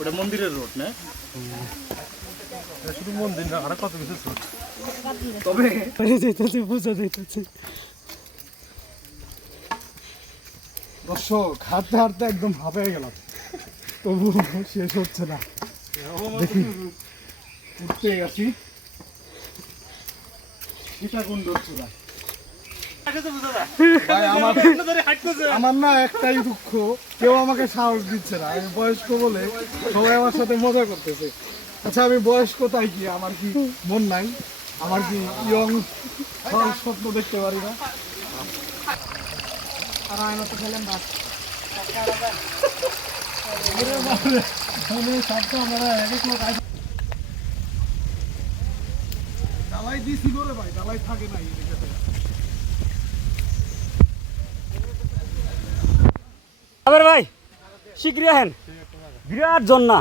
ওটা মন্দিরের রোড না? শুধু মন্দির না, আর কত কিছু তবে বোঝা যাইতেছে। দর্শক হাঁটতে হাঁটতে একদম হাঁপিয়ে গেলাম, তবু শেষ হচ্ছে না। দেখি উঠতে গেছি সীতাকুণ্ড চূড়া। আমার না একটাই দুঃখ, কেউ আমাকে সাহস দিচ্ছে না। আমি বয়স্ক বলে সবাই আমার সাথে মজা করতেছে। আচ্ছা আমি বয়স্ক তাই কি আমার কি মন নাই? আমার কি ইয়ং স্বপ্ন দেখতে পারি না? ডালাই দিছিল রে ভাই, ডালাই থাকে নাই। আবার ভাই শিগগিরি আহেন, বিরাট জন্না।